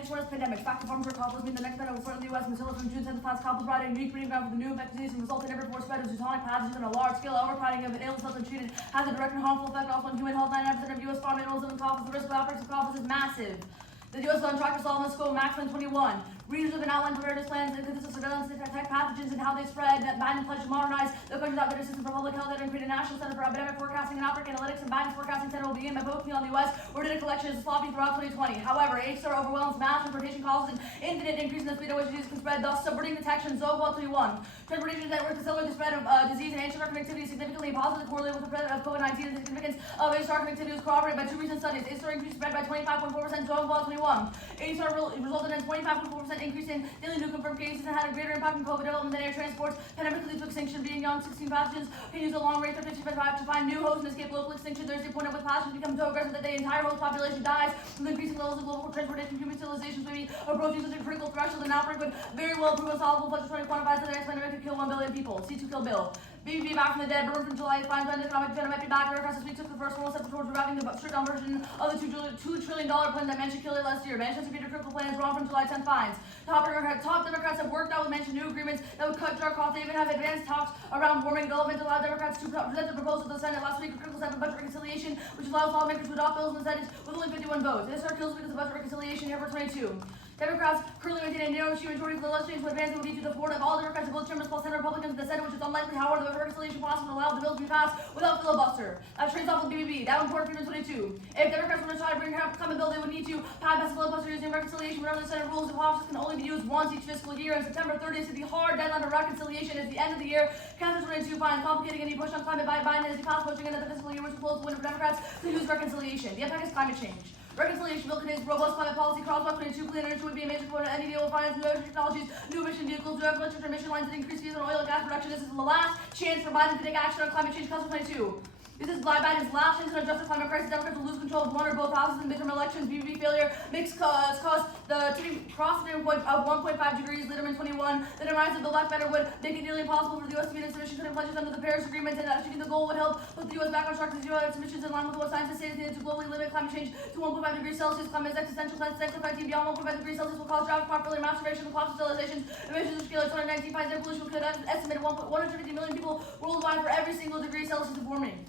next one is pandemic. Fact farmers are confident mean the next pandemic will start in the U.S. until from June 10th, class couple providing unique breeding ground for the new infected disease and result in ever more spread of zoonotic pathogens on a large scale. Overcrowding of illness left untreated has a direct and harmful effect also on human health. 99% of U.S. farm animals live in coffins. The risk of outbreaks of coffins is massive. The U.S. is on track to solve this goal, Max 2021. Readers have been outlined preparedness plans that consist of surveillance to detect pathogens and how they spread. Biden pledged to modernize the country's outdated system for public health and create a national center for epidemic forecasting and outbreak analytics. And Biden's forecasting center will begin by focusing on the U.S., where data collection is sloppy throughout 2020. However, HSR overwhelms mass transportation causes an infinite increase in the speed at which disease can spread, thus subverting detection. Zobel 21. Transportation networks accelerate the spread of disease, and HSR connectivity significantly positively correlated with the spread of COVID-19. And the significance of HSR connectivity was corroborated by two recent studies. HSR increased spread by 25.4%. Zobel 21. HSR resulted in a 25.4% increase in daily new confirmed cases and had a greater impact on COVID development than air transports. Pandemic leads to extinction, being young 16 pathogens can use a long range of 55 to find new hosts and escape local extinction. There's the point at which pathogens become so aggressive that the entire host population dies. With increasing levels of global transportation, human civilizations may be approaching such a critical threshold. An outbreak would very well prove unsolvable. Budget 20 quantifies that the next pandemic could kill 1 billion people. C2 kill bill. BBB back from the dead, burn from July, finds on economic agenda might be back. Democrats this week took the first moral step towards reviving the strict-down version of the $2 trillion plan that Manchin killed it last year. Manchin's repeated critical plans wrong from July 10 fines. Top Democrats have worked out with Manchin new agreements that would cut drug costs. They even have advanced talks around warming development to allow Democrats to present the proposal to the Senate last week. A critical step in budget reconciliation, which allows lawmakers to adopt bills in the Senate with only 51 votes. This kills because of budget reconciliation here for 22. Democrats currently maintain a narrow issue majority for the legislation to advance. It will be to the floor of all Democrats and both chambers plus 10 Republicans in the Senate, which is unlikely. However, the reconciliation process will allow the bill to be passed without filibuster. That trades off with BBB. That would important for 22. If Democrats were to try to bring a common bill, they would need to pass a filibuster using reconciliation. Whenever the Senate rules of office can only be used once each fiscal year, and September 30th is the hard deadline for reconciliation. It's the end of the year. Cancer 22 finds complicating any push on climate by Biden as he passed pushing into the fiscal year, which will close the window for Democrats to use reconciliation. The impact is climate change. Reconciliation bill contains robust climate policy. Crosswalk 22 clean energy would be a major component of any deal with finance, new energy technologies, new emission vehicles, new electric emission lines, and increased fees on oil and gas production. This is the last chance for Biden to take action on climate change. Council 22. This is Biden's last chance to address the climate crisis. Democrats will lose control of one or both houses in midterm elections. BBB failure makes caused the tipping point of 1.5 degrees. Litterman 21. The demise of the left better would make it nearly impossible for the U.S. to meet its emission cutting pledges under the Paris Agreement, and achieving the goal would help put the U.S. back on track to zero its emissions in line with what scientists say is needed to globally limit climate change to 1.5 degrees Celsius. Climate is existential. Science affecting beyond 1.5 degrees Celsius will cause drought, crop failure, mass starvation, and crop sterilizations. Emissions of scale 2019 finds air pollution could estimate 150 million people worldwide for every single degree Celsius of warming.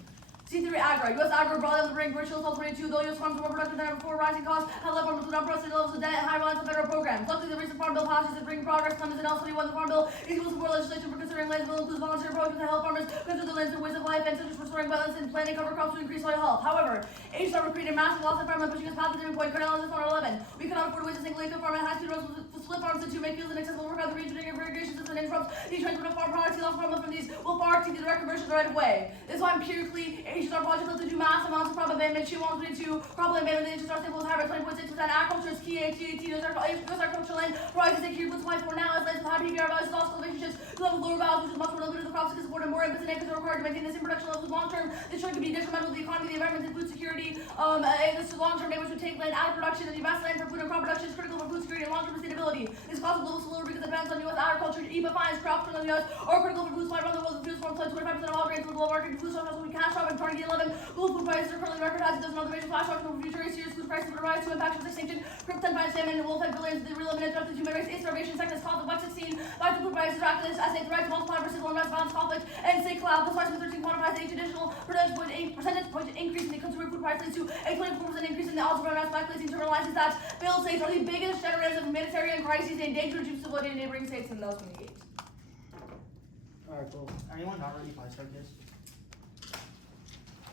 C3 Agri. U.S. Agri brought on the brink, virtual 22. Though U.S. farms were more productive than ever before, rising costs have left farmers with unprecedented levels of debt and high reliance on federal programs. Luckily, the recent Farm Bill passes that bring progress. Clemens and L21, the Farm Bill is equal to more legislation for considering lands bill includes volunteer programs to help farmers consider the lands and ways of life and such as restoring wetlands and planting cover crops to increase soil health. However, HSR will create a massive loss of farmland, pushing us past the tipping point. Current analysis on 11. We cannot afford to waste a single acre farm and high-speed roads with split farms into make fields inaccessible, work out the reengineering of irrigation system and interrupts the transport of farm products. The loss farmland from these will far exceed the direct conversion the right of way. This is why empirically, HSR project led to do massive amounts of crop abandonment. She 122 crop abandonment. The HSR stable is higher by 20.6%. Agriculture is key. U.S. agricultural land rises a key roots life for now as lands with high PBR values and also relationships to level lower values, which is much more limited to the crops that can support more inputs and acres are required to maintain the same production levels long term. This trend could be detrimental to the economy, the environment, and food security. This long-term damage would take land out of production, and the vast land for food and crop production is critical for food security and long-term sustainability. This causes global slower because it depends on U.S. agriculture. EPA finds crops from the U.S. are critical for food supply around the world. The food forms 25% of all grains in the global market. Food stocks will be cash crop in 2011. Global food prices are currently record highs. There's another major flash shock over future serious food prices would arise to impact with extinction. Krypton finds salmon and will affect billions of the real imminent threat to the human race. Starvation, sickness, conflict, Black 16. Vital food prices are active as they threat to multiply for civil unrest, violence, conflict, and say cloud. This March 13 quantifies each additional percentage point increase in the consumer food price leads to a 24% increase in the odds of unrest. Black 16 internalizes that failed states are the biggest generators of humanitarian crises and endangered stability in neighboring states, and those mitigate. Alright, cool. Anyone not ready 5-star case?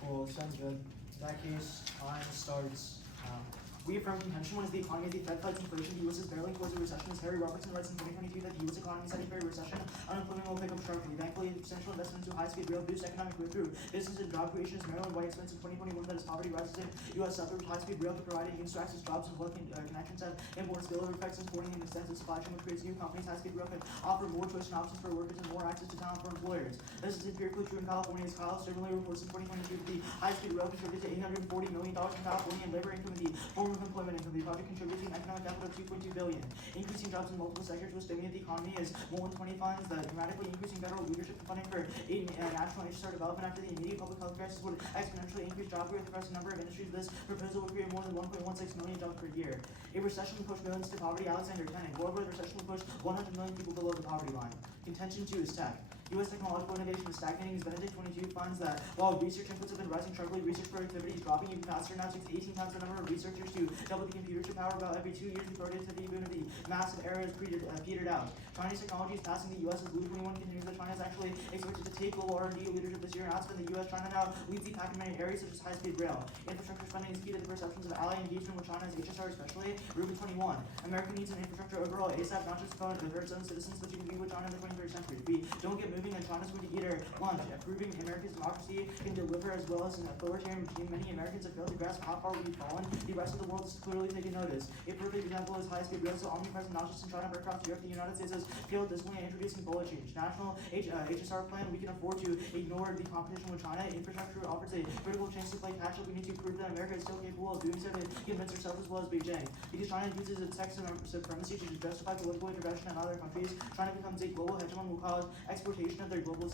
Cool, sounds good. In that case, time starts now. We affirm contention when the economy as the Fed fights inflation, the U.S. is barreling towards a recession. As Harry Robertson writes in 2022 that the U.S. economy is heading for a recession, unemployment will pick up sharply. Thankfully, substantial investment into high-speed rail boosts economic breakthrough. Business and job creation is Maryland White expense in 2021 that as poverty rises in U.S. suburbs, high-speed rail to provide means to access jobs and work connections have important spillover effects in supporting an extensive supply chain which creates new companies. High-speed rail can offer more choice and options for workers and more access to talent for employers. This is empirically true in California, as Kyle Sternly reports in 2022 that the high-speed rail contributed to $840 million in California and labor income in the form of of employment income. The project contributed to an economic capital of $2.2 billion. Increasing jobs in multiple sectors will stimulate the economy as more than 20 funds. The dramatically increasing federal leadership and funding for national HSR development after the immediate public health crisis would exponentially increase job growth across a number of industries. This proposal would create more than 1.16 million jobs per year. A recession will push millions to poverty. Alexander Tennant. Worldwide recession will push 100 million people below the poverty line. Contention 2 is tech. U.S. technological innovation is stagnating as Benedict 22 finds that while research inputs have been rising sharply, research productivity is dropping even faster. Now it takes 18 times the number of researchers to double the computer chip power. About every 2 years, the productivity boom of the massive era is petered out. Chinese technology is passing the U.S. as Blue 21 continues that China is actually expected to take global R&D leadership this year and outspend the U.S. China now leads the pack in many areas such as high-speed rail. Infrastructure spending is key to the perceptions of ally engagement with China's HSR, especially Ruben 21. America needs an infrastructure overall ASAP, not just for its own citizens, but to compete with China in the 21st century. If we don't get moving, then China's going to eat our lunch. Proving America's democracy can deliver as well as an authoritarian regime, many Americans have failed to grasp how far we've fallen. The rest of the world is clearly taking notice. A perfect example is high-speed rail, so omnipresent not just in China but across Europe. The United States has failed dismally at introducing bullet change. National HSR plan, we can afford to ignore the competition with China. Infrastructure offers a critical chance to play catch-up. We need to prove that America is still capable of doing so to convince ourselves as well as Beijing. Because China uses its tech supremacy to justify political intervention in other countries, China becomes a global hegemon will cause exportation of their global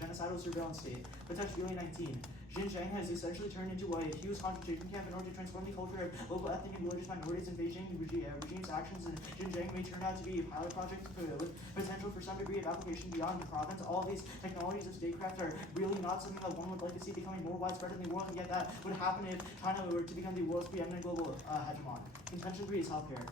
genocidal surveillance state. Protect July 19. Xinjiang has essentially turned into a huge concentration camp in order to transform the culture of local ethnic and religious minorities in Beijing. Regime's actions in Xinjiang may turn out to be a pilot project with potential for some degree of application beyond the province. All of these technologies of statecraft are really not something that one would like to see becoming more widespread in the world, and yet that would happen if China were to become the world's preeminent global hegemon. Contention 3 is healthcare.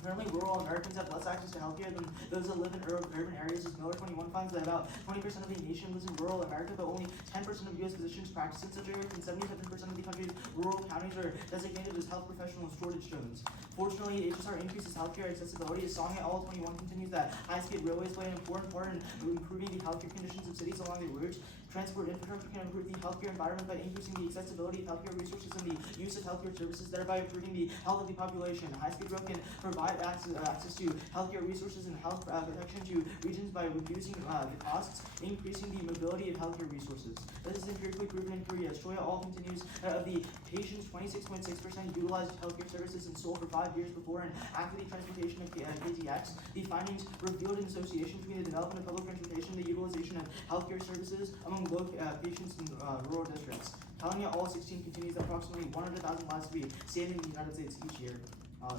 Apparently, rural Americans have less access to healthcare than those that live in urban areas, as Miller 21 finds that about 20% of the nation lives in rural America, but only 10% of U.S. physicians practice in such areas, and 77% of the country's rural counties are designated as health professional shortage zones. Fortunately, HSR increases healthcare accessibility. As Song et al. 21 continues that high-speed railways play an important part in improving the healthcare conditions of cities along the routes. Transport infrastructure can improve the healthcare environment by increasing the accessibility of healthcare resources and the use of healthcare services, thereby improving the health of the population. High-speed rail can provide access to healthcare resources and health protection to regions by reducing the costs, increasing the mobility of healthcare resources. This is empirically proven in Korea. Choi et al. Continues of the patients, 26.6% utilized healthcare services in Seoul for 5 years before and after the transportation of KTX. The findings revealed an association between the development of public transportation and the utilization of healthcare services among local patients in rural districts. Telling it all 16 continues that approximately 100,000 lives to be saved in the United States each year.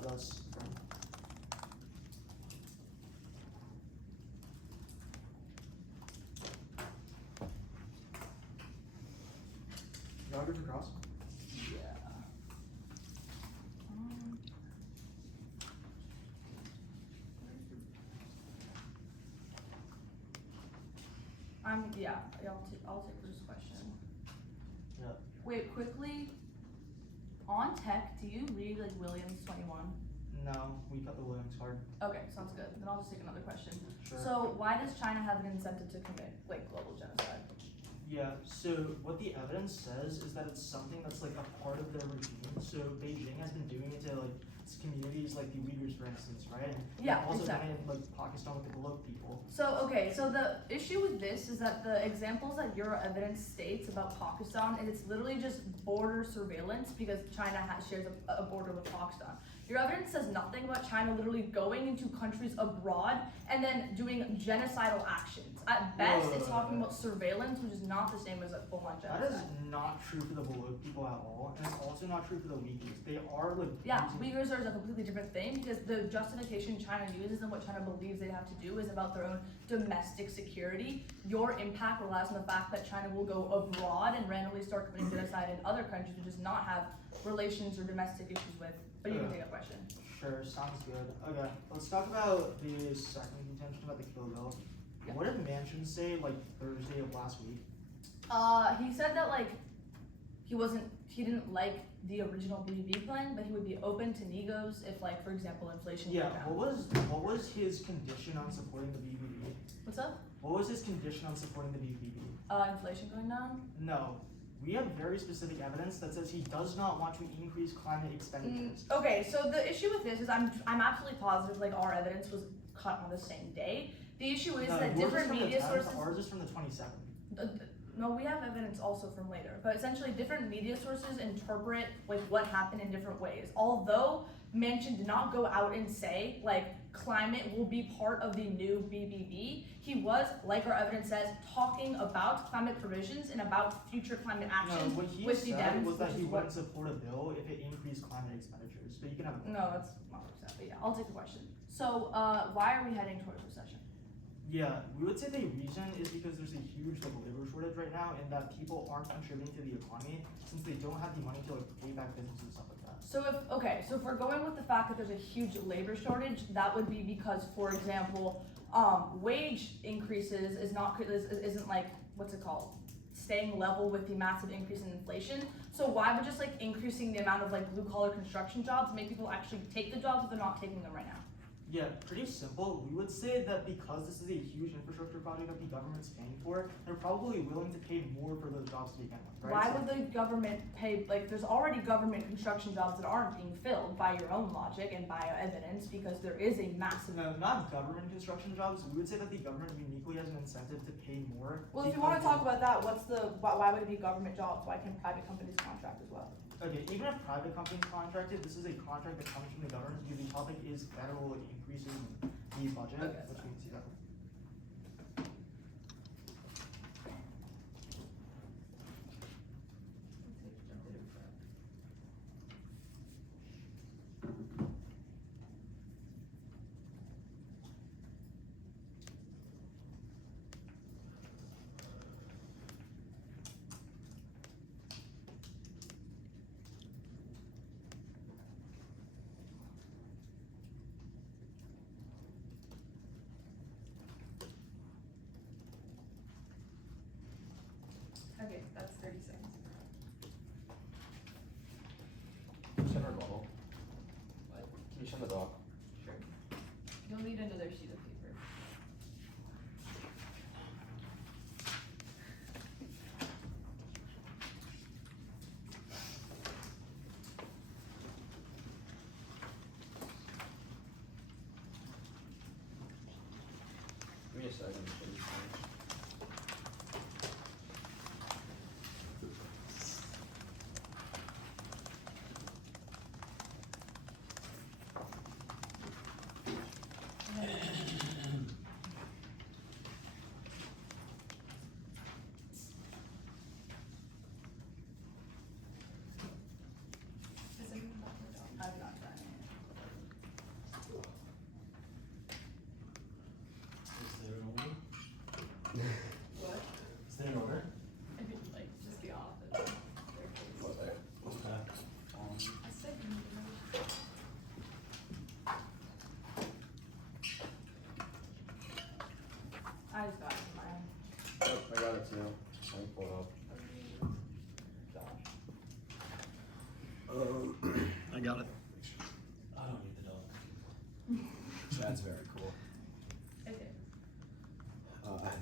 Thus, geography cross. Yeah. I'll take this question. Yeah. Wait, quickly. On tech, do you read like Williams 21? No, we cut the Williams card. Okay, sounds good. Then I'll just take another question. Sure. So why does China have an incentive to commit like global genocide? Yeah, so what the evidence says is that it's something that's like a part of their regime. So Beijing has been doing it to like communities like the Uyghurs, for instance, right? And Yeah, also exactly. done it in like Pakistan with the Baloch people. So, okay, so the issue with this is that the examples that your evidence states about Pakistan, and it's literally just border surveillance because China shares a border with Pakistan. Your evidence says nothing about China literally going into countries abroad and then doing genocidal actions. At best, it's talking about surveillance, which is not the same as a full-on genocide. That is not true for the Baloch people at all, and it's also not true for the Uyghurs. They are like Uyghurs are a completely different thing because the justification China uses and what China believes they have to do is about their own domestic security. Your impact relies on the fact that China will go abroad and randomly start committing genocide in other countries it does not have relations or domestic issues with. But you can take a question. Sure, sounds good. Okay, let's talk about the second contention about the kill bill. Yeah. What did Manchin say like Thursday of last week? He said that like he didn't like the original BBB plan, but he would be open to negos if, like, for example, inflation. Yeah. What was his condition on supporting the BBB? What's up? What was his condition on supporting the BBB? Inflation going down. No. We have very specific evidence that says he does not want to increase climate expenditures. Okay, so the issue with this is I'm absolutely positive like our evidence was cut on the same day. The issue is that different media sources. Ours is from the 27th. No, we have evidence also from later, but essentially different media sources interpret like what happened in different ways. Although Manchin did not go out and say like climate will be part of the new BBB, he was, like our evidence says, talking about climate provisions and about future climate actions what he with the said Dems. was that he wouldn't support a bill if it increased climate expenditures. But you can have a No, that's not what he said, but yeah, I'll take the question. So, why are we heading towards recession? Yeah, we would say the reason is because there's a huge labor shortage right now, and that people aren't contributing to the economy since they don't have the money to like pay back businesses and stuff like that. So if we're going with the fact that there's a huge labor shortage, that would be because, for example, wage increases isn't like, what's it called, staying level with the massive increase in inflation. So why would just like increasing the amount of like blue collar construction jobs make people actually take the jobs if they're not taking them right now? Yeah, pretty simple. We would say that because this is a huge infrastructure project that the government's paying for, they're probably willing to pay more for those jobs to begin with, right? Why would the government pay, like, there's already government construction jobs that aren't being filled by your own logic and by evidence, because there is a massive. No, not government construction jobs. We would say that the government uniquely has an incentive to pay more. Well, if you want to talk about that, why would it be government jobs? Why can private companies contract as well? Okay, even if private companies contracted, this is a contract that comes from the government because the topic is federal increases in the budget, Okay, which we can see that. Okay, that's 30 seconds. Send her bottle. Like, can you send the doc? Sure. You'll need another sheet of paper. Give me a second, please. I've not done it. Is there an order? What? Is there an order? I mean, like, just the opposite. What there? Okay. I said you need another. I just got it from my own. Oh, I got it too. Let me pull it up. I got it. I don't need the dog. That's very cool. Okay. Okay.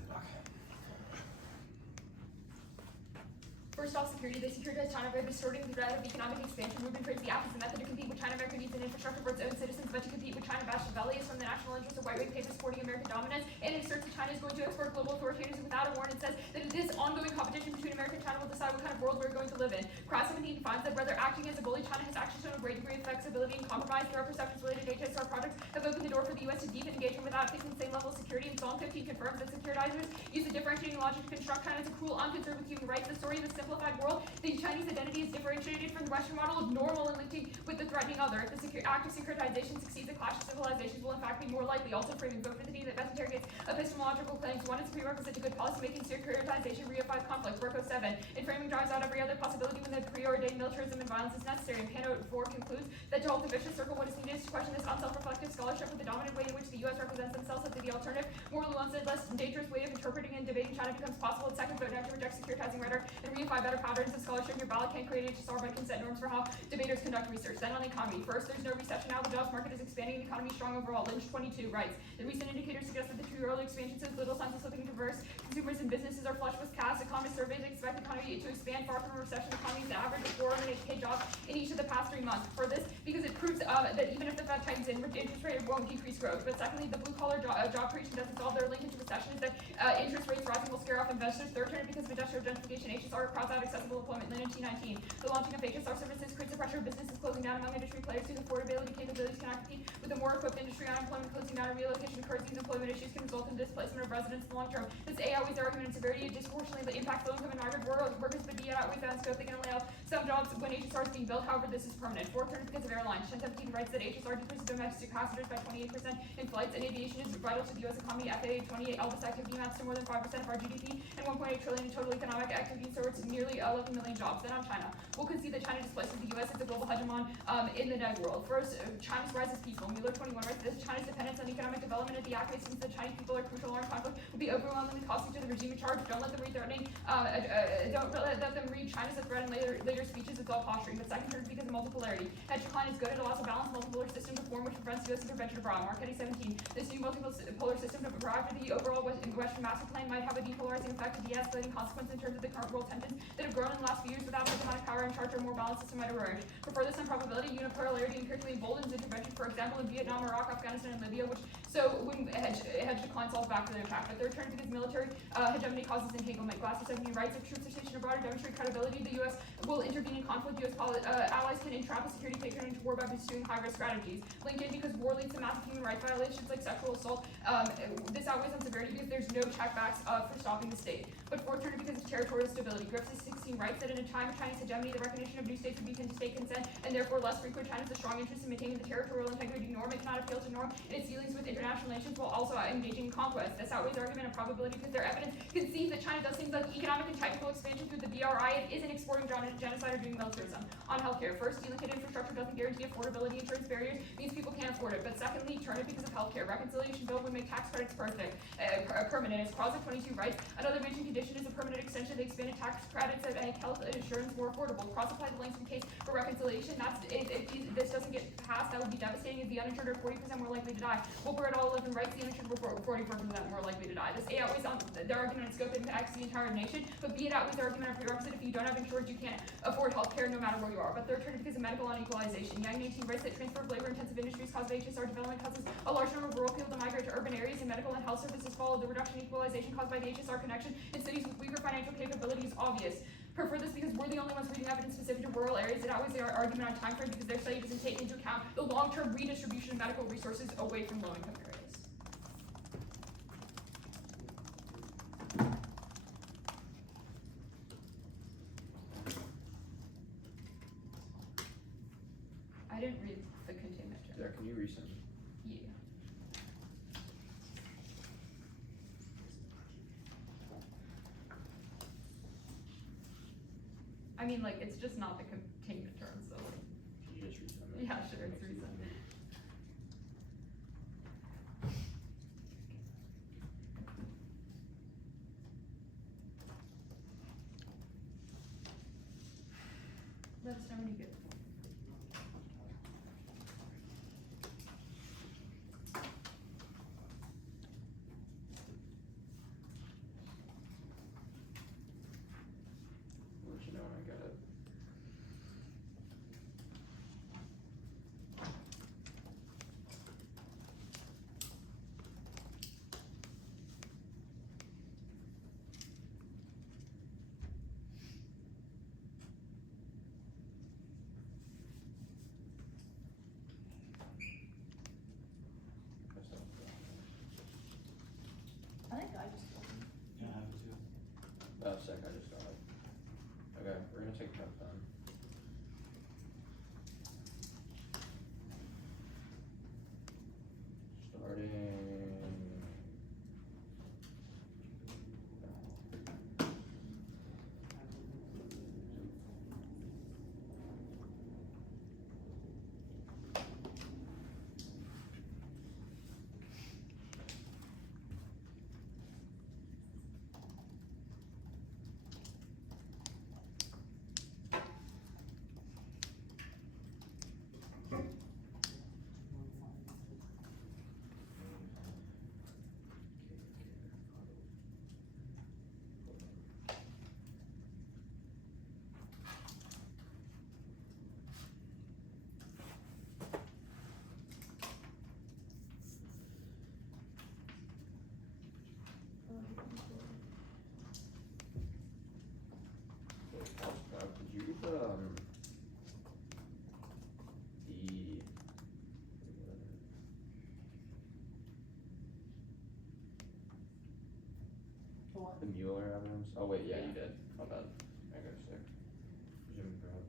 First off, security. They securitized China by distorting the threat of economic expansion movement towards the app as a method to compete with China. America needs an infrastructure for its own citizens, but to compete with China, Machiavelli is from the national interest of white-wing papers supporting American dominance, and it asserts that China is going to export global authoritarianism without a warrant. It says that this ongoing competition between America and China will decide what kind of world we're going to live in. Cross 17 finds that whether acting as a bully, China has actually shown a great degree of flexibility and compromise. There are perceptions related to HSR projects have opened the door for the U.S. to deepen engagement without facing the same level of security, and Psalm 15 confirms that securitizers use a differentiating logic to construct China as a cruel, unconcerned with human rights. The story of a simplified world. The Chinese identity is differentiated from the Western model of normal and linking with the threatening other. If the act of securitization succeeds, the clash of civilizations will in fact be more likely. Also framing both for the need that best interrogates epistemological claims. One is a prerequisite to good policymaking. Securitization reifies conflict. Berko 7. In framing drives out every other possibility when the preordained militarism and violence is necessary. And Pano 4 concludes that to halt the vicious circle, what is needed is to question this unself-reflective scholarship with the dominant way in which the U.S. represents themselves as the alternative, more nuanced and less dangerous way of interpreting and debating China becomes possible. And second, vote no to reject securitizing rhetoric and reify better patterns of scholarship. Your ballot can't create HSR, but it can set norms for how debaters conduct research. Then on the economy. First, there's no recession now. The jobs market is expanding. The economy is strong overall. Lynch 22 writes, the recent indicators suggest that the too early expansion shows little signs of slipping into reverse. Consumers and businesses are flush with cash. Economist surveys expect the economy to expand far from a recession. Economies that average of 400K jobs in each of the past 3 months. For this, because it proves that even if the Fed tightens in, interest rate won't decrease growth. But secondly, the blue-collar job creation doesn't solve their linkage to recession is that interest rates rising will scare off investors. Third term, because of industrial gentrification, HSR crowds out accessible employment in 1919. The launching of HSR services creates a pressure of businesses closing down among industry players whose affordability capabilities cannot compete with a more equipped industry. Unemployment closing down and relocation occurs. These employment issues can result in displacement of residents in the long term. This A outweighs the argument and severity disproportionately impacts low-income and migrant workers, but D outweighs that scope. They can lay off some jobs when HSR is being built. However, this is permanent. Fourth term, because of airlines. 1017 writes that HSR decreases domestic passengers by 28% in flights, and aviation is vital to the U.S. economy. FAA 28 Elvis activity amounts to more than 5% of our GDP and 1.8 trillion in total economic activity, so it's nearly 11 million jobs. Then on China, we'll concede that China displaces the U.S. as the global hegemon in the neg world. First, China's rise is peaceful. Mueller 21 writes that China's dependence on economic development at the acme since the Chinese people are crucial in our conflict will be overwhelmingly costly to the regime in charge. Don't let them read threatening. Don't let them read China as a threat in later speeches. It's all posturing. But second term, because of multipolarity. Hedge decline is good. It allows a balanced multipolar system to form, which prevents U.S. intervention abroad. Marquette 17. This new multipolar system to provide for the overall Western master plan might have a depolarizing effect, a de-escalating consequence in terms of the current world tensions that have grown in the last few years without hegemonic power in charge. A more balanced system might emerge. For further some probability, unipolarity empirically emboldens intervention. For example, in Vietnam, Iraq, Afghanistan, and Libya. When hedge decline falls back to their attack. But third term, because military hegemony causes entanglement. Glass 17 writes if troops are stationed abroad to demonstrate credibility, the U.S. will intervene in conflict. U.S. allies can entrap a security patron into war by pursuing high-risk strategies. LinkedIn, because war leads to massive human rights violations like sexual assault. This outweighs on severity because there's no checkbacks for stopping the state. But fourth term, because of territorial stability. Griffiths 16 writes that in a time of Chinese hegemony, the recognition of new states would be state consent, and therefore less frequent. China has a strong interest in maintaining the territorial integrity norm. It cannot appeal to norm in its dealings with international nations while also engaging in conquest. This outweighs the argument of probability because their evidence concedes that China does things like economic and technical expansion through the BRI. It isn't exporting genocide or doing militarism. On healthcare, first, delicate infrastructure doesn't guarantee affordability. Insurance barriers means people can't afford it. But secondly, turn it because of healthcare. Reconciliation bill would make tax credits permanent. As Clause 22 writes, another mentioned condition is a permanent extension of the expanded tax credits that make health insurance more affordable. Cross apply the Langston case for reconciliation. If this doesn't get passed, that would be devastating. If the uninsured are 40% more likely to die. Wilbur et al. 11 writes the uninsured were 44% more likely to die. This A outweighs on the argument and scope impacts the entire nation, but B, it outweighs the argument of prerequisite. If you don't have insurance, you can't afford health care no matter where you are. But third term, because of medical unequalization. Yang 18 writes that transfer of labor-intensive industries caused by HSR development causes a large number of rural people to migrate to urban areas, and medical and health services follow. The reduction in equalization caused by the HSR connection in cities with weaker financial capability is obvious. Prefer this because we're the only ones reading evidence specific to rural areas. It outweighs their argument on time frame because their study doesn't take into account the long-term redistribution of medical resources away from low-income areas. I didn't read the containment term. Yeah, can you resend? Yeah. I mean, like, it's just not the containment term, so like. Can you just resend it? Yeah, sure, it's resend. Let us know when you get it. I'll let you know when I get it. I think I just told him. Yeah, I have it too. Oh, sick, I just got it. Okay, we're gonna take notes then. Starting. The Mueller evidence? Oh wait, yeah, you did. My bad. I got sick. Zoom grab.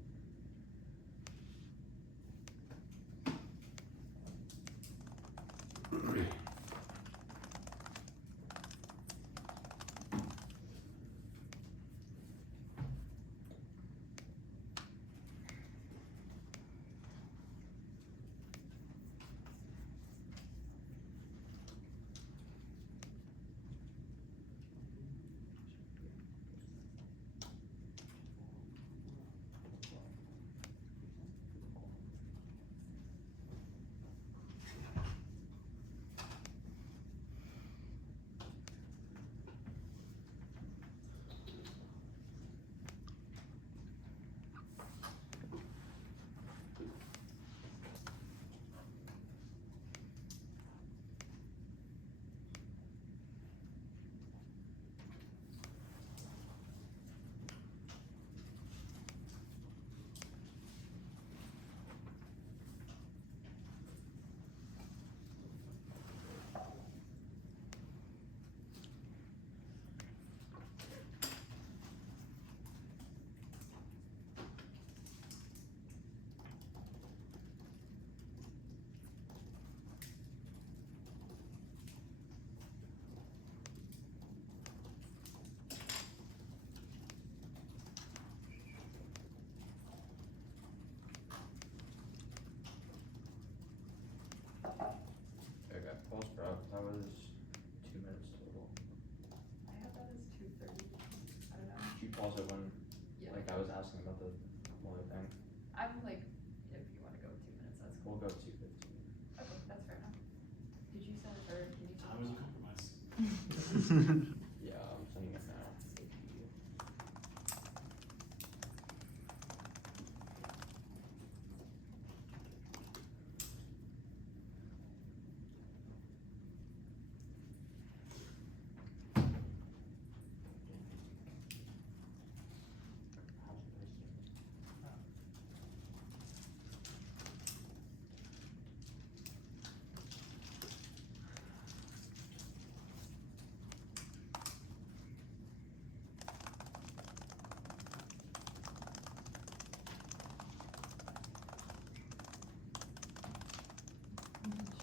Okay, pause prep. That was 2 minutes total. I have that as 2:30. I don't know. Did you pause it when, Yeah. like, I was asking about the Mueller thing? I'm like, if you want to go 2 minutes, that's cool. We'll go 2:15. Okay, that's fair enough. Did you send it or can you Time is a compromise. Yeah, I'm sending it now. Did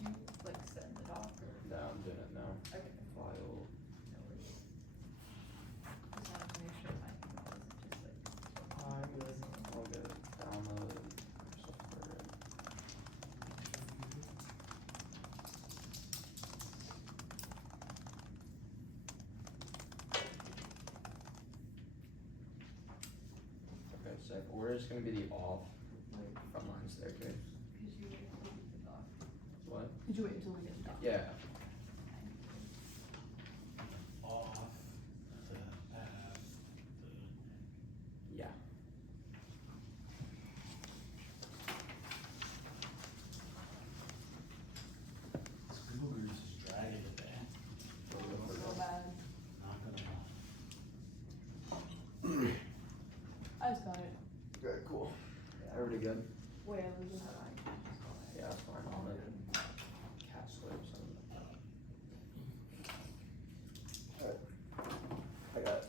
you like send it off or? No, I'm doing it now. Okay, File. no worries. Just wanted to make sure my email isn't just like. I'll get it. Download. Software. Okay, sick. Where is gonna be the off front lines there, okay? Could you wait till we get the doc? What? Could you wait until we get the doc? Yeah. Off the path, Yeah. this Google Groups is dragging today. So bad. Not gonna lie. I just got it. Okay, cool. Everybody good? Wait, I was just Yeah, that's fine. On it. Cat slips and. Alright. I got it.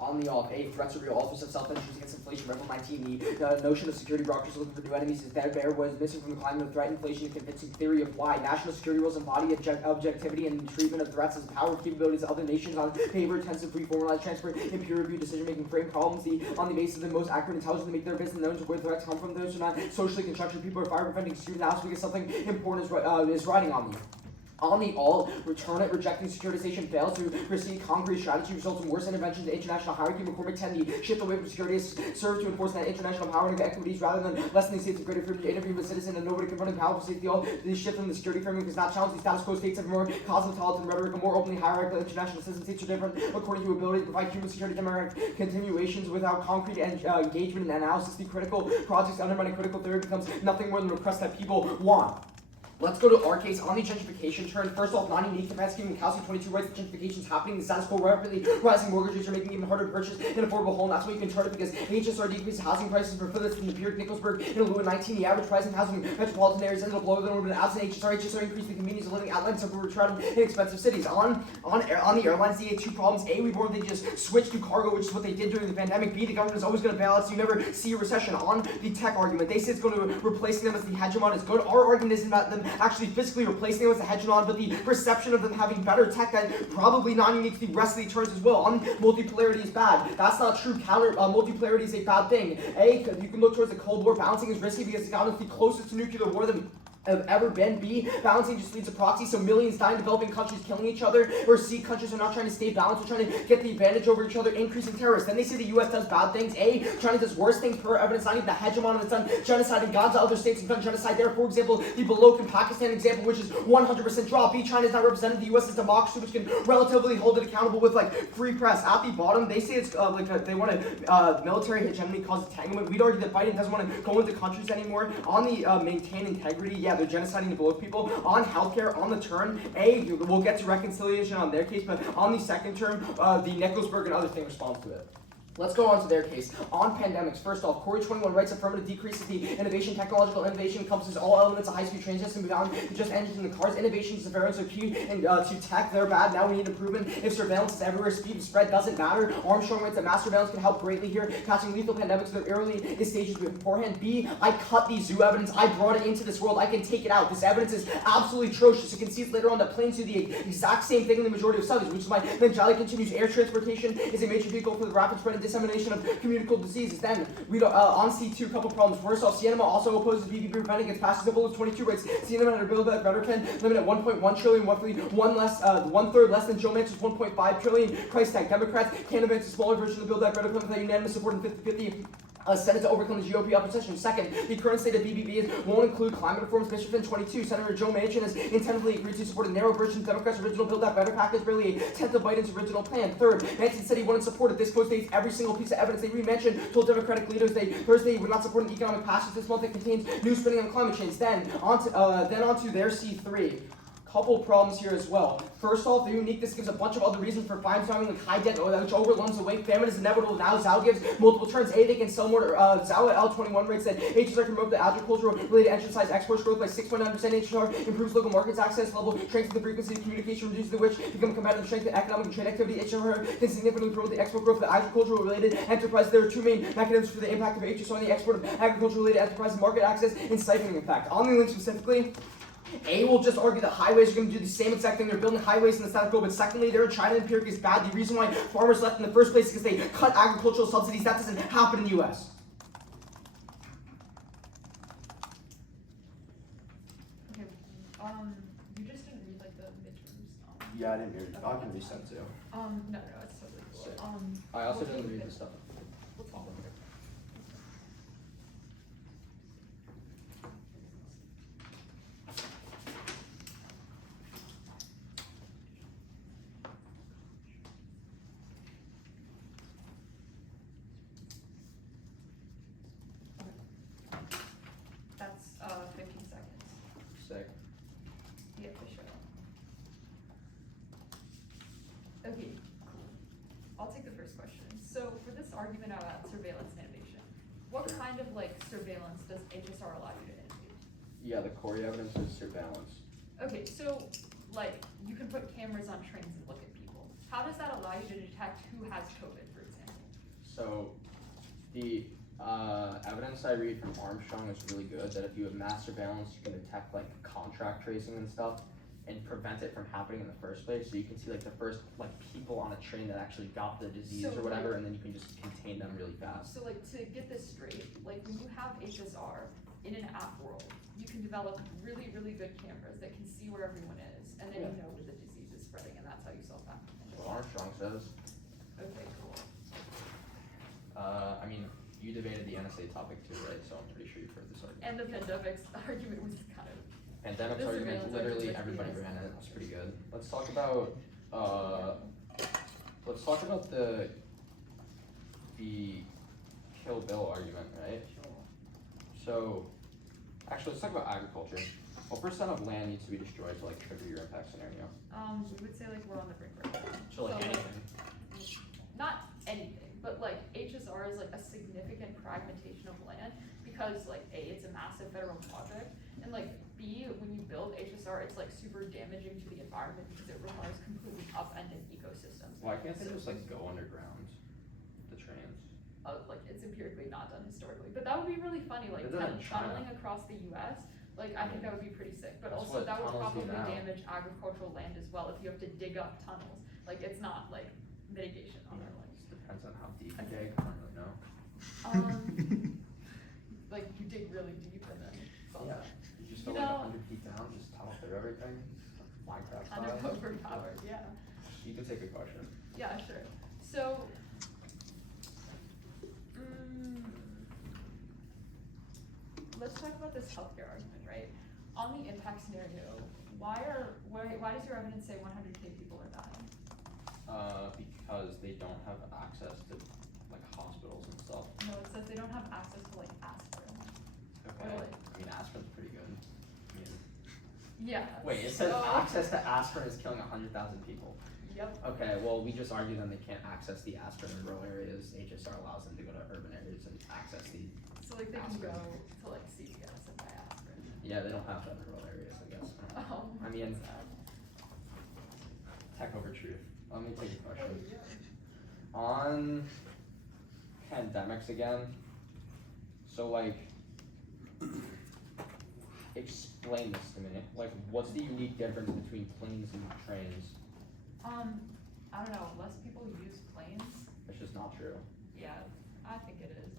On the off, A, threats are real, offers of self-interest against inflation, Rebel 19E. The notion of security brokers looking for new enemies is dead bare was missing from the climate of threat inflation, a convincing theory of why. National security rules embody objectivity and treatment of threats as power capabilities of other nations on paper, intensive, pre-formalized, transparent, and peer-reviewed decision-making frame problems on the basis of the most accurate intelligence to make their business known to where threats come from. Those who are not socially constructed people are fire preventing security analysis because something important is riding on you. On the all, return it, rejecting securitization fails to proceed concrete strategy results in worse intervention to international hierarchy. McCormick 10, shift away from security is served to enforce that international empowering of equities rather than lessening states of greater freedom to interview with citizens and nobody confronting powerful safety. All these shift in the security framework does not challenge the status quo. States have more cosmopolitan rhetoric, a more openly hierarchical international system. States are different according to ability to provide human security democratic continuations without concrete engagement and analysis. The critical projects undermining critical theory becomes nothing more than a request that people want. Let's go to our case on the gentrification trend. First off, non-unique capacity and calcium 22 writes the gentrification is happening. The status quo rapidly rising mortgage rates are making it even harder to purchase an affordable home. That's why you can chart it because HSR decreases housing prices for Phillips in the period Nicholsburg and Lewis 19. The average price in housing in metropolitan areas ended up lower than urban absent HSR. HSR increased the convenience of living at length suburban traveling in expensive cities. On the airlines, they had two problems. A, we warned they just switched to cargo, which is what they did during the pandemic. B, the government is always going to bail out, so you never see a recession. On the tech argument, they say it's going to replacing them as the hegemon is good. Our argument isn't about them actually physically replacing them as the hegemon, but the perception of them having better tech that probably non-unique to the rest of the turns as well. On multipolarity is bad. That's not true. Multipolarity is a bad thing. A, you can look towards the Cold War. Balancing is risky because it's gotten us the closest to nuclear war than have ever been. B, balancing just leads to proxy, so millions die in developing countries killing each other. Or C, countries are not trying to stay balanced, they're trying to get the advantage over each other, increasing terrorists. Then they say the US does bad things. A, China does worse things per evidence, not even the hegemon, and it's done genocide in Gaza, other states have done genocide there. For example, the Baloch Pakistan example, which is 100% draw. B, China is not represented, the US is democracy, which can relatively hold it accountable with like free press. At the bottom, they say it's they want to military hegemony cause entanglement. We'd argue that Biden doesn't want to go into countries anymore. On the maintain integrity, yeah, they're genociding the Baloch people. On healthcare, on the turn, we'll get to reconciliation on their case, but on the second term, the Nicholsburg and other thing responds to it. Let's go on to their case. On pandemics, first off, Corey 21 writes affirmative decreases the innovation. Technological innovation encompasses all elements of high-speed train system beyond just engines in the cars. Innovation and surveillance are key and to tech. They're bad. Now we need improvement. If surveillance is everywhere, speed and spread doesn't matter. Armstrong writes that mass surveillance can help greatly here, catching lethal pandemics in the early stages beforehand. B, I cut the zoo evidence. I brought it into this world. I can take it out. This evidence is absolutely atrocious. You can see it later on that planes do the exact same thing in the majority of studies, which is why Jolly continues. Air transportation is a major vehicle for the rapid spread and dissemination of communicable diseases. Then we on C2, couple problems. First off, Cinnamon also opposes BBB preventing its passage of Bullet 22 rates. Cinnamon had a bill that better can limit at 1.1 trillion, roughly one third less than Joe Manchin's 1.5 trillion price tag. Democrats can advance a smaller version of the bill that better come with unanimous support in 50-50. Senate to overcome the GOP opposition. Second, the current state of BBB won't include climate reforms. Mission 22, Senator Joe Manchin has intentionally agreed to support a narrow version of Democrats' original Build Back Better package, barely a tenth of Biden's original plan. Third, Manchin said he wouldn't support it. This quote states every single piece of evidence they re-mentioned told Democratic leaders Thursday would not support an economic passage this month that contains new spending on climate change. Then on to their C3. Couple problems here as well. First off, the uniqueness gives a bunch of other reasons for fine timing, like high debt, which overruns the weight. Famine is inevitable. Now Zhao gives multiple turns. A, they can sell more. Zhao at L21 rates that HSR can promote the agricultural related enterprise exports growth by 6.9%. HSR improves local markets access level, strengthens the frequency of communication, reduces the which become competitive strength in economic and trade activity. HSR can significantly promote the export growth of the agricultural related enterprise. There are two main mechanisms for the impact of HSR on the export of agricultural related enterprise: market access and siphoning effect. On the link specifically, A will just argue that highways are going to do the same exact thing. They're building highways in the status quo, but secondly, their China empiric is bad. The reason why farmers left in the first place is because they cut agricultural subsidies. That doesn't happen in the U.S. Okay, you just didn't read like the midterms. Yeah, I didn't read it. I can resend too. No, it's totally cool. Sick. I also didn't read the stuff. What's wrong with it? That's 15 seconds. Sick. You have to show. Okay, cool. I'll take the first question. So for this argument about surveillance and innovation, what kind of like surveillance does HSR allow you to innovate? Yeah, the Corey evidence is surveillance. Okay, so like you can put cameras on trains and look at people. How does that allow you to detect who has COVID, for example? So the evidence I read from Armstrong is really good, that if you have mass surveillance, you can detect like contract tracing and stuff and prevent it from happening in the first place. So you can see like the first like people on a train that actually got the disease So, or whatever, and then you can just contain them really fast. So like to get this straight, like when you have HSR in an app world, you can develop really, really good cameras that can see where everyone is, and then you know where the disease is spreading, and that's how you solve that. That's what Armstrong says. Okay, cool. I mean, you debated the NSA topic too, right? So I'm pretty sure you've heard this argument. And the pandemics argument was kind of. Pandemics This argument, surveillance literally argument, everybody yes. ran it. It's pretty good. Let's talk about the Kill Bill argument, right? So, actually, let's talk about agriculture. What percent of land needs to be destroyed to like trigger your impact scenario? We would say like we're on the brink right now. So like So, anything. Not anything, but like HSR is like a significant fragmentation of land because like A, it's a massive federal project, and like B, when you build HSR, it's like super damaging to the environment because it requires completely upending ecosystems. Why can't they just like go underground, the trains? Like it's empirically not done historically, but that would be really funny, like They're done in China. tunneling across the US. Like I think that would be pretty sick, but That's also what that would tunnels do probably now. damage agricultural land as well if you have to dig up tunnels. Like it's not like mitigation on our land. Just depends on how deep you dig, I don't really know. Like you dig really deep and then it's all Yeah, done. you just You go like know- 100 feet down, just tunnel through everything, Minecraft Kind of style. overpowered, yeah. You can take a question. Yeah, sure. So, let's talk about this healthcare argument, right? On the impact scenario, why does your evidence say 100K people are dying? Because they don't have access to like hospitals and stuff. No, it says they don't have access to like aspirin. Okay. Really? I mean, aspirin's pretty good. I mean, Yeah. wait, it says so- access to aspirin is killing 100,000 people. Yep. Okay, well, we just argue then they can't access the aspirin in rural areas. HSR allows them to go to urban areas and access the. So like they can go Aspirin. to like CVS and buy aspirin. Yeah, they don't have that in rural areas, I guess. I mean, sad. tech over truth. Let me take a question. On pandemics again, so like, explain this to me. Like, what's the unique difference between planes and trains? I don't know, less people use planes. It's just not true. Yeah, I think it is.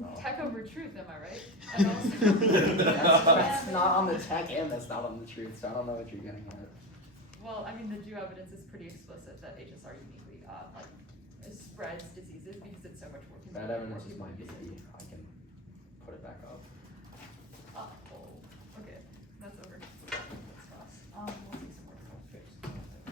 No. Tech over truth, am I right? And also, That's not on the tech and that's not on the truth, so I don't know what you're getting at. well, I mean, the Jew evidence is pretty explicit that HSR uniquely like spreads diseases because it's so much more That convenient. evidence is my baby. I can put it back up. Oh, okay, that's over. That's fast. We'll see some more.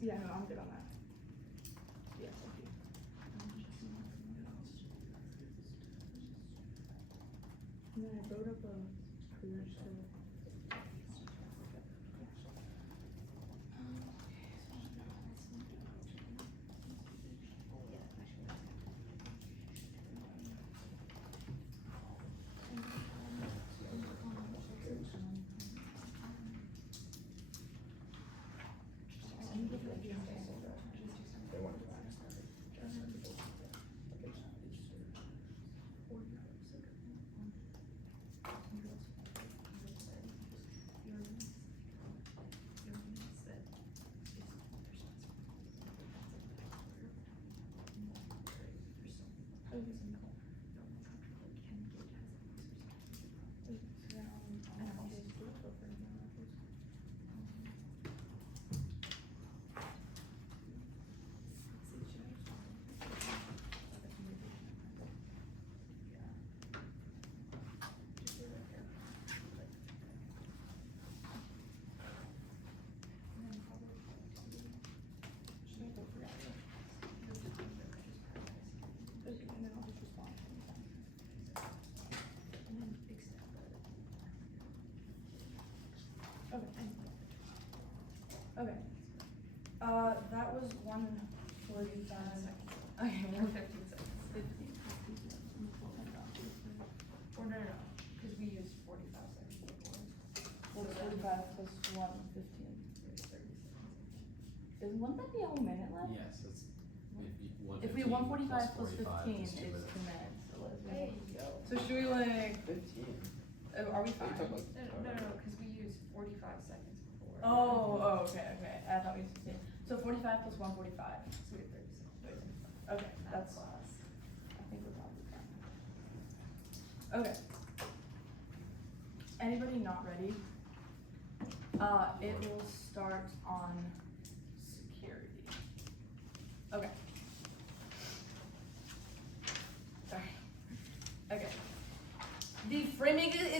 Yeah, no, I'm good on that. Yeah, thank you. And then I wrote up a career story. They want to access it. Okay. That was 1:45. Okay, Or 15 seconds. 1:50. Or no, because we used 45 seconds before. Well, So then 45 plus 1:15. there's 30 seconds. Wouldn't that be a whole minute left? Yes, it's, If we 1:45 plus 15, it's 2 minutes. So let's There you go. So should we like? 15. Are we You fine? took like. No, because we used 45 seconds before. Oh, okay. I thought we used 15. So 45 plus 1:45. So we have 30 seconds. Okay, that's. class. I think we're probably fine. Okay. Anybody not ready? It will start on security. Okay.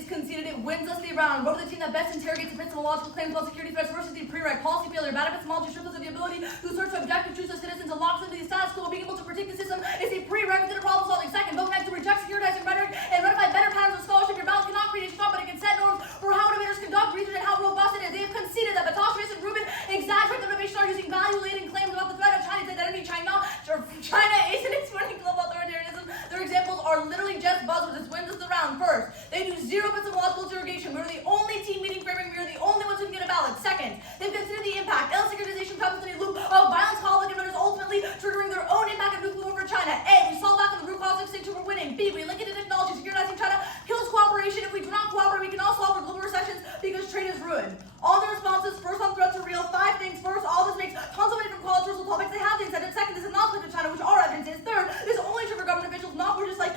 conceded, it wins us the round. Go to the team that best interrogates epistemological claims about security threats versus the prereq. Policy failure. Bad epistemology strips us of the ability to search for objective truths of citizens and locks into the status quo. Being able to critique the system is a prerequisite of problem solving. Second, vote next to reject securitizing rhetoric and ratify better patterns of scholarship. Your ballot cannot create a thought, but it can set norms for how innovators conduct research and how robust it is. They have conceded that Batashvis and Rubin exaggerate the innovation are using value-laden claims about the threat of Chinese identity. China isn't exploiting global authoritarianism. Their examples are literally just buzzwords. This wins us the round. First, they do zero epistemological interrogation. We're the only team meeting framing. We're the only ones who can get a ballot. Second, they've considered the impact. Securitization traps us in a loop of violence, conflict, and runners ultimately triggering their own impact of nuclear war for China. A, we solve back on the root cause of extinction, we're winning. B, we link it to technology. Securitizing China kills cooperation. If we do not cooperate, we cannot solve our global recessions because trade is ruined. All the responses, first on threats are real. 5 things. First, all this makes tons of money from cultural topics. They have the incentive. Second, this is not split to China, which our evidence is. Third, this is only true for government officials, not for just like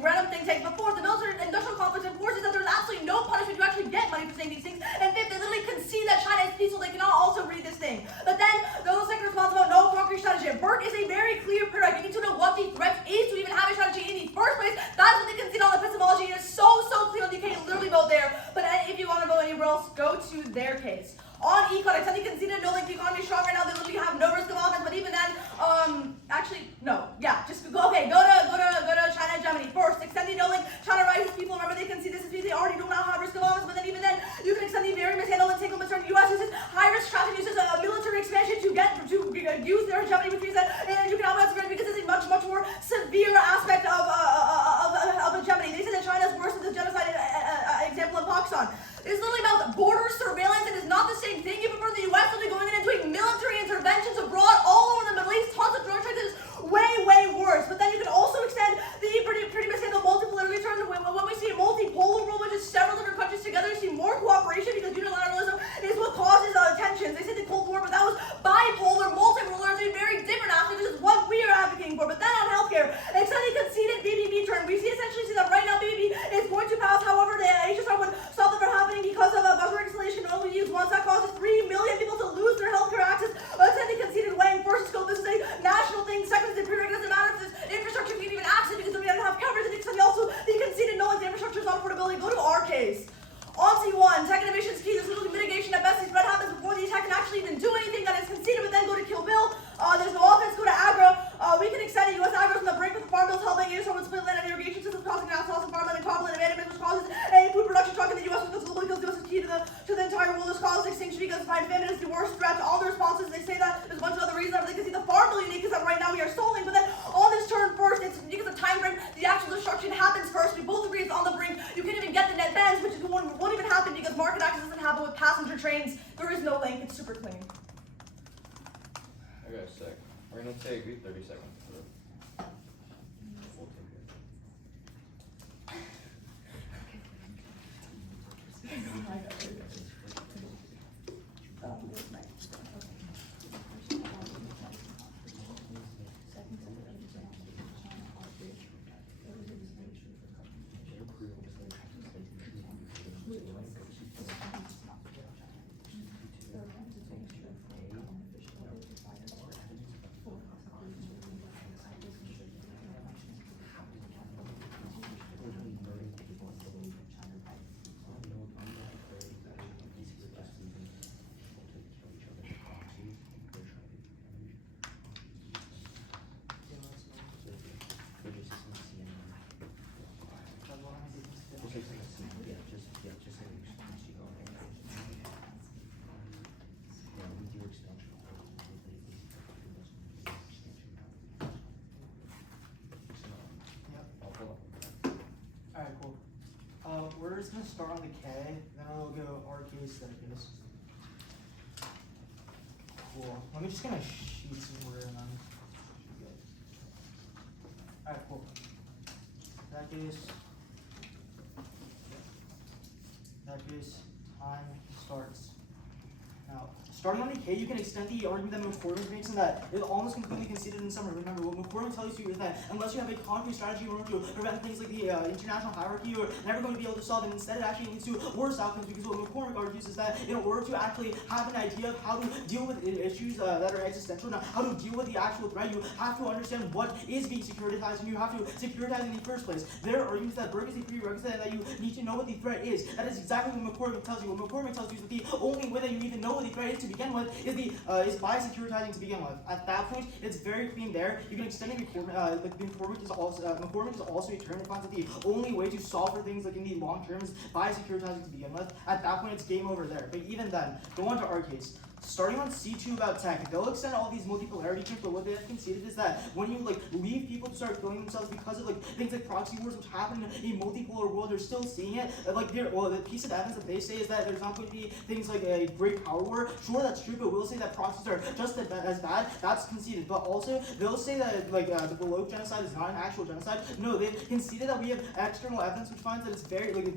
random think tanks. But fourth, the military industrial complex enforces that there's absolutely no punishment. You actually get money for saying these things. And fifth, they literally concede that China is peaceful. They cannot also read this thing. But then, the second response about no concrete strategy. Burke is a very clear prereq. You need to know what the threat is to even have a strategy in the first place. That's what they concede on epistemology. It is so clear. You can literally vote there. But if you want to vote anywhere else, go to their case. On econ, except they conceded no link, the economy is strong right now. They literally have no risk of offense. But even then, actually, no. Yeah, just go to China and Germany. First, extend the no link. China rises people. Remember, they concede this is because they already do not have risk of offense. But then even then, you can extend the very mishandled entanglement term. U.S. uses high risk traffic, uses a military expansion to use their hegemony, which means that and you can have that because it's a much more severe aspect of hegemony. They say that China is worse than the genocide example in Pakistan. It's literally about border surveillance, and it's not the same thing. You prefer the U.S. literally going in and doing military interventions abroad all over the Middle East. Tons of drone strikes is way worse. But then you can also extend the pretty mishandled multipolarity term. When we see a multipolar world, which is several different countries together, you see more cooperation because unilateralism is what causes tensions. They said the Cold War, but that was bipolar. Multipolar is a very different aspect. This is what we are advocating for. But then on healthcare, except they conceded BBB term. We essentially see that right now BBB is going to pass. However, the HSR would stop it from happening because of buzzword installation only used once. That causes 3 million people to lose their healthcare access. Except they conceded weighing first scope. This is a national thing. Second, the prereq doesn't matter if this infrastructure can even access because we don't have coverage. And except also they conceded no, like the infrastructure is not affordability. Go to our case. On C1, tech innovation is key. There's literally mitigation at best. The threat happens before the attack can actually even do anything that is conceded, but then go to Kill Bill. There's no offense, go to Agro. We can extend it. U.S. Agro from the brink with the Farm Bill's helping ASR with split land and irrigation systems causing gas loss and farmland and cropland abandonment, which causes a food production shock in the U.S. because globally because the U.S. is key to the entire world. This causes extinction because find famine is the worst threat to all the responses. They say that there's a bunch of other reasons. They can see the Farm Bill unique because right now we are stalling, but then on this turn first, it's because of time frame. The actual destruction happens first. We both agree it's on the brink. You can't even get the net bends, which won't even happen because market access doesn't happen with passenger trains. There is no link. It's super clean. Okay, sick. We're gonna take 30 seconds. Alright, cool. We're just gonna start on the K, then I'll go our case, then case. Cool. Let me just get my sheets in order and then should be good. Alright, cool. That case, time starts. Now, Starting on the K, you can extend the argument that McCormick makes and that is almost completely conceded in summary. Remember, what McCormick tells you is that unless you have a concrete strategy in order to prevent things like the international hierarchy, you're never going to be able to solve it. Instead, it actually leads to worse outcomes because what McCormick argues is that in order to actually have an idea of how to deal with issues that are existential, now how to deal with the actual threat, you have to understand what is being securitized and you have to securitize in the first place. Their argument is that Berg is a prerequisite and that you need to know what the threat is. That is exactly what McCormick tells you. What McCormick tells you is that the only way that you even know what the threat is to begin with is by securitizing to begin with. At that point, it's very clean there. You can extend the McCormick is also a term that finds that the only way to solve for things like in the long term is by securitizing to begin with. At that point, it's game over there. But even then, go on to our case. Starting on C2 about tech, they'll extend all these multipolarity terms, but what they have conceded is that when you leave people to start killing themselves because of things like proxy wars, which happen in a multipolar world, they're still seeing it. The piece of evidence that they say is that there's not going to be things like a great power war. Sure, that's true, but we'll say that proxies are just as bad. That's conceded. But also, they'll say that the Below genocide is not an actual genocide. No, they've conceded that we have external evidence which finds that it's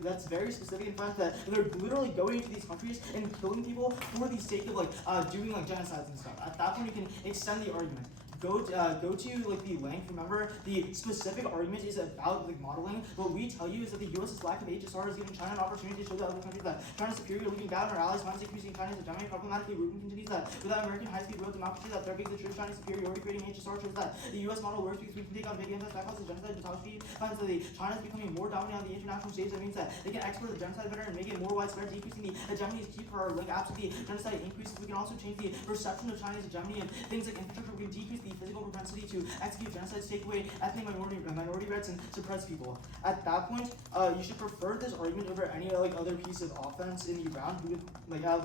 that's very specific and finds that they're literally going into these countries and killing people for the sake of doing genocides and stuff. At that point, you can extend the argument. Go to the length. Remember, the specific argument is about modeling. What we tell you is that the U.S.'s lack of HSR has given China an opportunity to show the other countries that China's superior, leaving doubt in our allies, minds increasing China's hegemony, problematically rooting continues that without American high-speed rail democracy, that they're being the true Chinese superiority, creating HSR shows that the U.S. model works because we can take on big impacts, backlogs, and genocide. Autophagy finds that China's becoming more dominant on the international stage. That means that they can export the genocide better and make it more widespread, decreasing the hegemony is key for our absolute genocide increases. We can also change the perception of China's hegemony and things like infrastructure. We can decrease the physical propensity to execute genocides, take away ethnic minority rights, and suppress people. At that point, you should prefer this argument over any other piece of offense in the round. We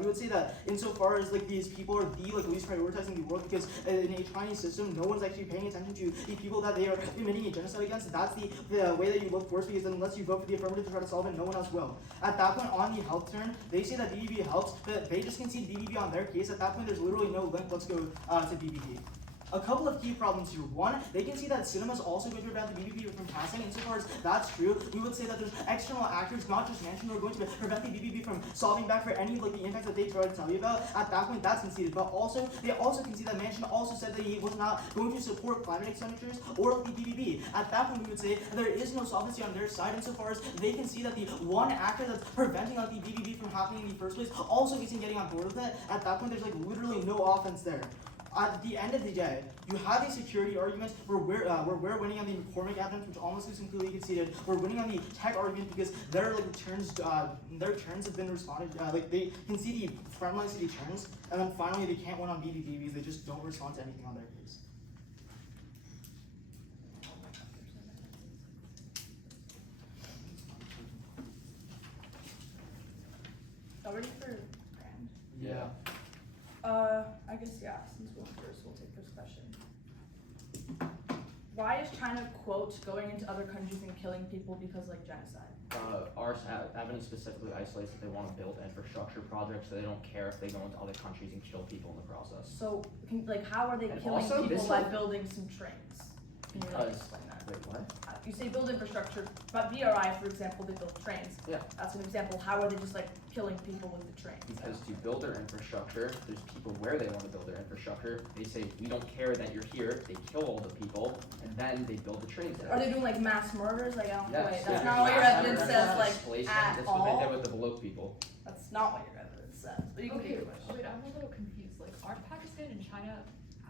would say that insofar as these people are the least prioritized in the world, because in a Chinese system, no one's actually paying attention to the people that they are committing a genocide against. That's the way that you look for it, because unless you vote for the affirmative to try to solve it, no one else will. At that point, on the health turn, they say that BBB helps, but they just concede BBB on their case. At that point, there's literally no link. Let's go to BBB. A couple of key problems here. One, they can see that cinema is also going to prevent the BBB from passing. Insofar as that's true, we would say that there's external actors, not just mentioned, who are going to prevent the BBB from solving back for any the impacts that they tried to tell you about. At that point, that's conceded. But also, they also concede that Manchin also said that he was not going to support climate expenditures or the BBB. At that point, we would say there is no solvency on their side. Insofar as they can see that the one actor that's preventing the BBB from happening in the first place also isn't getting on board with it. At that point, there's literally no offense there. At the end of the day, you have a security argument where we're winning on the McCormick evidence, which almost is completely conceded. We're winning on the tech argument because their turns have been responded. They concede the front line city turns, and then finally they can't win on BBB because they just don't respond to anything on their case. Y'all ready for grand? Yeah. I guess, yeah, since we're first, we'll take this question. Why is China, quote, going into other countries and killing people because genocide? Our evidence specifically isolates that they want to build infrastructure projects, so they don't care if they go into other countries and kill people in the process. So, how are they And killing also, people this by one- building some trains? Can you explain that? Wait, what? You say build infrastructure, but BRI, for example, they build trains. Yeah. That's an example. How are they just killing people with the trains? Because to build their infrastructure, there's people where they want to build their infrastructure. They say, we don't care that you're here. They kill all the people, and then they build the trains there. Are they doing mass murders? I don't know. Yes, That's yeah. not what your Mass evidence murder, says, displacement, at that's what they all. did with the Baluch people. That's not what your evidence says. But you can Okay, take your question. wait, I'm a little confused. Aren't Pakistan and China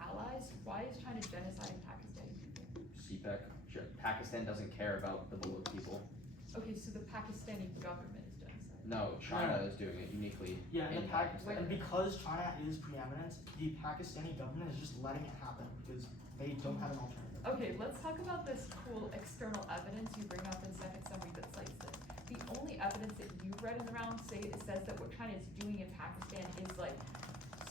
allies? Why is China genociding Pakistani people? CPEC. Sure. Pakistan doesn't care about the Baluch people. Okay, so the Pakistani government is genocide. No, China is doing it uniquely. Yeah, in and because China is preeminent, the Pakistani government is just letting it happen because they don't have an alternative. Okay, let's talk about this cool external evidence you bring up in second summary that cites this. The only evidence that you read in the round says that what China is doing in Pakistan is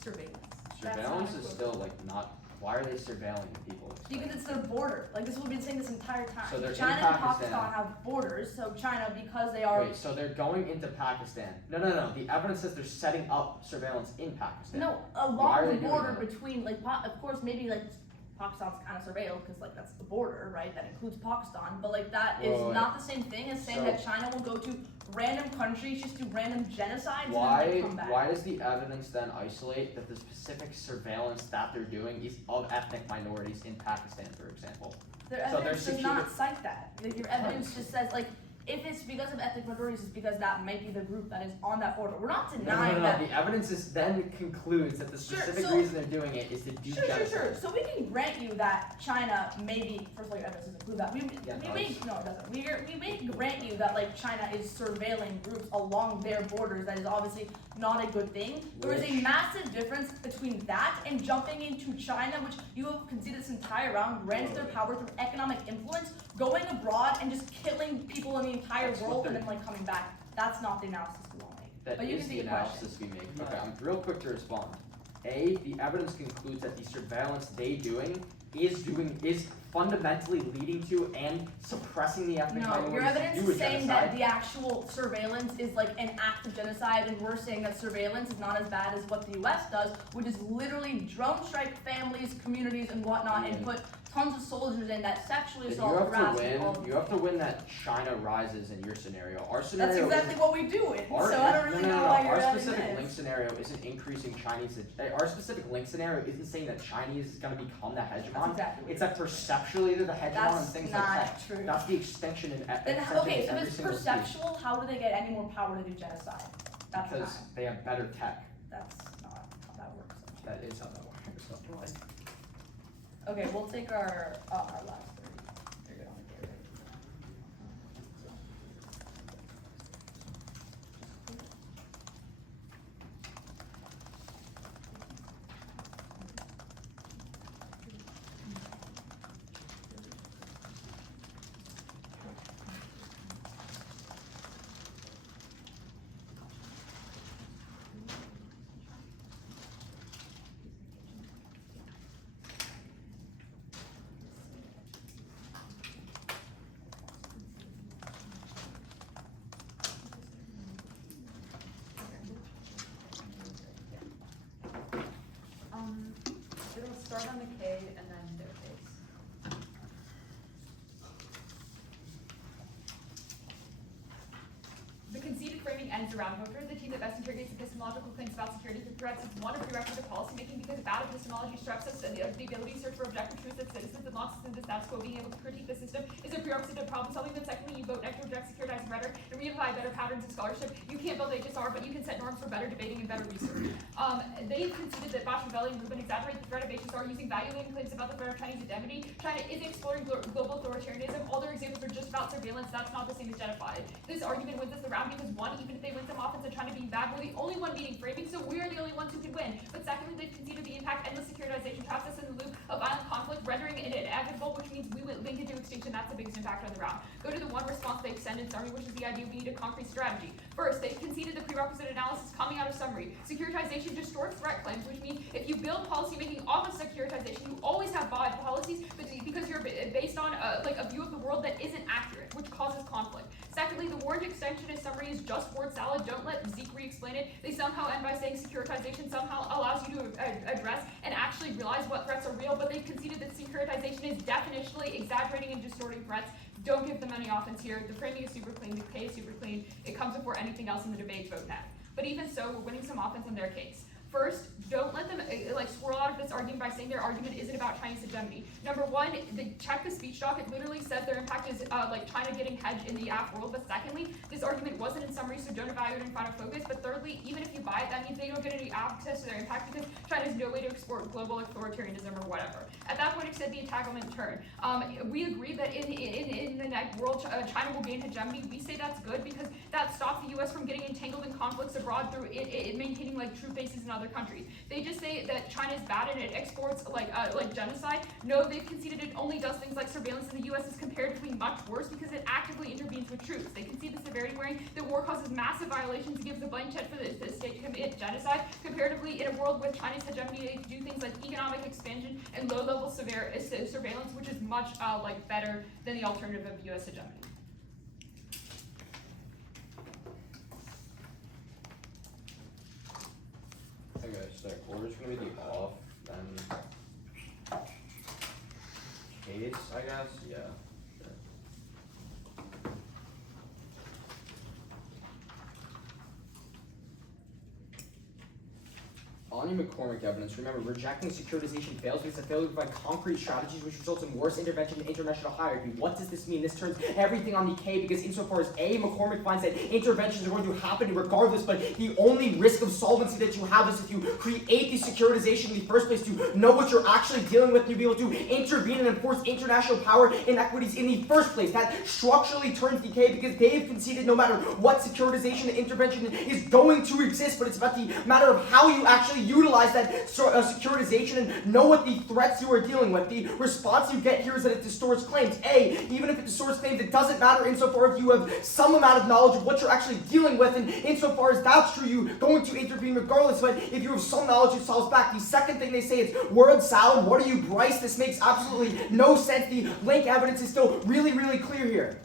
surveillance. Surveillance is still not. Why are they surveilling the people? Because it's their border. This is what we've been saying this entire time. So they're in China and Pakistan. Pakistan have borders, so China, because they are... Wait, so they're going into Pakistan. No. The evidence says they're setting up surveillance in Pakistan. No, Why are along they the doing border that? between, of course, maybe, Pakistan's kind of surveilled because like that's the border, right? That includes Pakistan, but like that is Wait. not the same thing as saying So- that China will go to random countries, just do random genocides and then like, come back. Why does the evidence then isolate that the specific surveillance that they're doing is of ethnic minorities in Pakistan, for example? Their So evidence there's does not cite that. Like, your evidence just says like if it's because of ethnic minorities, it's because that might be the group that is on that border. We're not denying that. The evidence is then concludes that the Sure, specific so- reason they're doing it is to do genocide. Sure. So we can grant you that China maybe, first of all, your evidence doesn't include that. No, it doesn't. We may grant you that like China is surveilling groups along their borders. That is obviously not a good thing. There is a Which- massive difference between that and jumping into China, which you have conceded this entire round, grants their power through economic influence, going abroad and just killing people in the entire That's what world and they're- then like coming back. That's not the analysis we want to make. That But you is can the take a question. analysis we make. Okay, I'm real quick to respond. A, the evidence concludes that the surveillance they is fundamentally leading to and suppressing the ethnic No, minorities your evidence to do a is saying genocide. that the actual surveillance is like an act of genocide, and we're saying that surveillance is not as bad as what the US does, which is literally drone strike families, communities, and whatnot, and put tons of soldiers in that sexually Then assault, harass people. you have to win that China rises in your scenario. Our scenario That's exactly isn't- what we do it. Our, So I don't really no, know why Our you're adding specific this. link scenario isn't increasing Chinese. Our specific link scenario isn't saying that Chinese is going to become the hegemon. That's exactly what It's that perceptually they're the hegemon and That's things not like that. true. That's the extension in Then, extension okay, in so if every it's single state. perceptual, how do they get any more power to do genocide? That's Because not. they have better tech. That's not how that works. That is how that works. Okay, we'll take our last 30. You're good on the day, right? It'll start on the K and then their face. The conceded framing ends around Hofer, the team that best interrogates epistemological claims about security threats is one of prerequisite policymaking because bad epistemology strips us of the ability to search for objective truth that citizens and locks us into status quo. Being able to critique the system is a prerequisite of problem solving. But secondly, you vote next to reject securitized rhetoric and reapply better patterns of scholarship. You can't build HSR, but you can set norms for better debating and better research. They've conceded that Machiavelli and Rubin exaggerate the threat of HSR using value-laden claims about the threat of Chinese identity. China is exploring global authoritarianism. All their examples are just about surveillance. That's not the same as genocide. This argument wins us the round because one, even if they win some offense and China being bad, we're the only one beating framing, so we're the only ones who can win. But secondly, they've conceded the impact endless securitization traps us in the loop of violent conflict, rendering it inevitable, which means we will link it to extinction. That's the biggest impact on the round. Go to the one response they extend in summary, which is the idea we need a concrete strategy. First, they've conceded the prerequisite analysis coming out of summary. Securitization distorts threat claims, which means if you build policymaking off of securitization, you always have bad policies, but because you're based on a view of the world that isn't accurate, which causes conflict. Secondly, the word extensionist summary is just word salad. Don't let Zeke re-explain it. They somehow end by saying securitization somehow allows you to address and actually realize what threats are real, but they've conceded that securitization is definitionally exaggerating and distorting threats. Don't give them any offense here. The framing is super clean. The K is super clean. It comes before anything else in the debate. Vote net. But even so, we're winning some offense in their case. First, don't let them swirl out of this argument by saying their argument isn't about Chinese hegemony. Number one, check the speech doc. It literally says their impact is China getting hedged in the app world. But secondly, this argument wasn't in summary, so don't evaluate it in final focus. But thirdly, even if you buy it, that means they don't get any access to their impact because China has no way to export global authoritarianism or whatever. At that point, extend the entanglement turn. We agree that in the next world, China will gain hegemony. We say that's good because that stops the U.S. from getting entangled in conflicts abroad through it maintaining troop bases in other countries. They just say that China is bad and it exports like genocide. No, they've conceded it only does things like surveillance in the U.S. is comparatively much worse because it actively intervenes with troops. They concede the severity wherein the war causes massive violations and gives a blank check for the state to commit genocide. Comparatively, in a world with China's hegemony, they do things like economic expansion and low-level surveillance, which is much better than the alternative of U.S. hegemony. Okay, so order's gonna be the off, then case, I guess. Yeah. On your McCormick evidence, remember, rejecting securitization fails because it's a failure to provide concrete strategies which results in worse intervention in international hierarchy. What does this mean? This turns everything on the K because insofar as A, McCormick finds that interventions are going to happen regardless, but the only risk of solvency that you have is if you create the securitization in the first place to know what you're actually dealing with and to be able to intervene and enforce international power inequities in the first place. That structurally turns the K because they've conceded no matter what securitization and intervention is going to exist, but it's about the matter of how you actually utilize that securitization and know what the threats you are dealing with. The response you get here is that it distorts claims. A, even if it distorts claims, it doesn't matter insofar as you have some amount of knowledge of what you're actually dealing with, and insofar as that's true, you're going to intervene regardless, but if you have some knowledge, it solves back. The second thing they say is, word salad, what are you, Bryce? This makes absolutely no sense. The link evidence is still really, really clear here.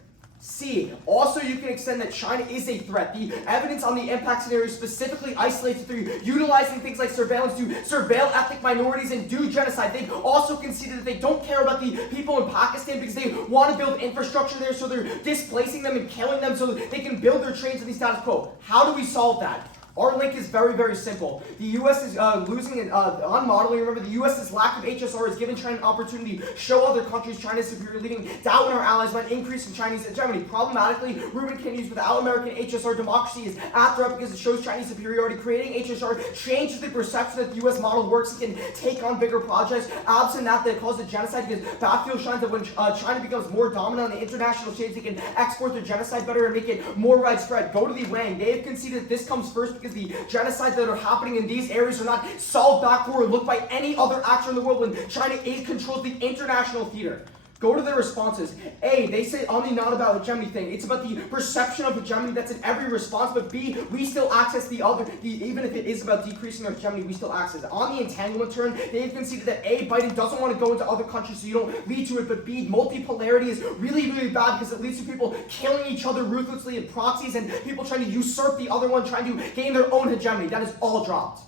C, also you can extend that China is a threat. The evidence on the impact scenario specifically isolates it through utilizing things like surveillance to surveil ethnic minorities and do genocide. They've also conceded that they don't care about the people in Pakistan because they want to build infrastructure there, so they're displacing them and killing them so that they can build their trains in the status quo. How do we solve that? Our link is very, very simple. The U.S. is losing on modeling. Remember, the U.S.'s lack of HSR has given China an opportunity to show other countries China's superior, leaving doubt in our allies about increasing Chinese hegemony. Problematically, Rubin continues without American HSR, democracy is at threat because it shows Chinese superiority. Creating HSR changes the perception that the U.S. model works and can take on bigger projects. Absent that causes genocide because backfield shines that when China becomes more dominant on the international stage, they can export their genocide better and make it more widespread. Go to the Wang. They have conceded that this comes first because the genocides that are happening in these areas are not solved backward or looked by any other actor in the world when China controls the international theater. Go to their responses. A, they say not about hegemony thing. It's about the perception of hegemony that's in every response. But B, we still access even if it is about decreasing our hegemony, we still access it. On the entanglement turn, they've conceded that A, Biden doesn't want to go into other countries so you don't lead to it. But B, multipolarity is really, really bad because it leads to people killing each other ruthlessly in proxies and people trying to usurp the other one, trying to gain their own hegemony. That is all dropped.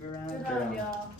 Good round. Good round, y'all.